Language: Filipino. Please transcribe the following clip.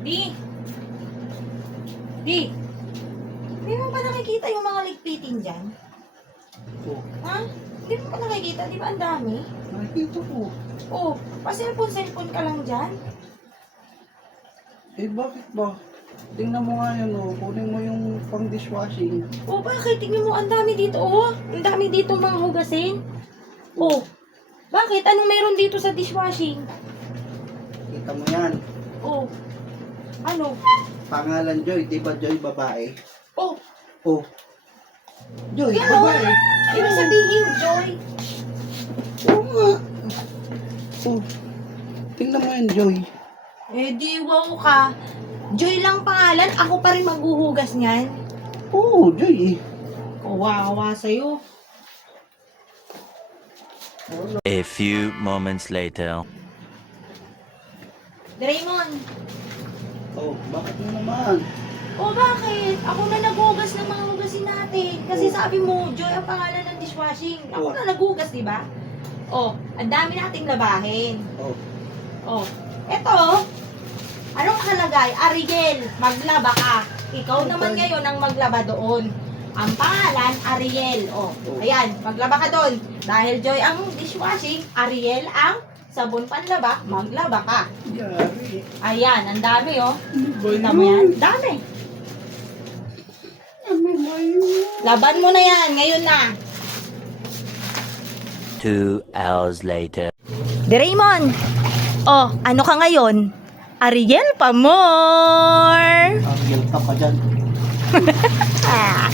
Di. Di. Hindi mo ba nakikita yung mga ligpitin dyan? Oh, Ha? Hindi mo ba nakikita? Di ba ang dami? nakikita ko. Oh, pa-cellphone ka lang dyan. Eh, bakit ba? Tingnan mo nga yun, oh. Kunin mo yung pang dishwashing. Oh, bakit? Tingnan mo, ang dami dito, oh. Ang dami dito mga hugasin. Oh, bakit? Anong meron dito sa dishwashing? Kita mo yan. Oh, ano? Pangalan Joy, di ba Joy babae? Oh, Oh. Joy, gano'n? babae. Ibig sabihin, Joy. Oo nga. Oh. Tingnan mo yan, Joy. Eh, di wow ka. Joy lang pangalan, ako pa rin maghuhugas niyan. Oo, Joy. Kawawa sa'yo. A few moments later. Draymond. Oh, bakit mo naman? Oh, bakit? Ako na naghugas ng mga hugasin natin. Kasi Oh. sabi mo, Joy ang pangalan ng dishwashing. Ako Oh. na naghugas, di ba? Oh, ang dami nating labahin. Oh. Oh, eto, anong nakalagay? Ariel, maglaba ka. Ikaw naman ngayon ang maglaba doon. Ang pangalan, Ariel. Oh, ayan, maglaba ka doon. Dahil Joy ang dishwashing, Ariel ang sabon panlaba, maglaba ka. Yari. Ayan, ang dami oh. Ano ba Kita mo yan? Dami. Ano ba yun? Laban mo na yan, ngayon na. 2 hours later. Raymond! Oh, ano ka ngayon? Ariel pa more! Ariel ka pa dyan. Ah.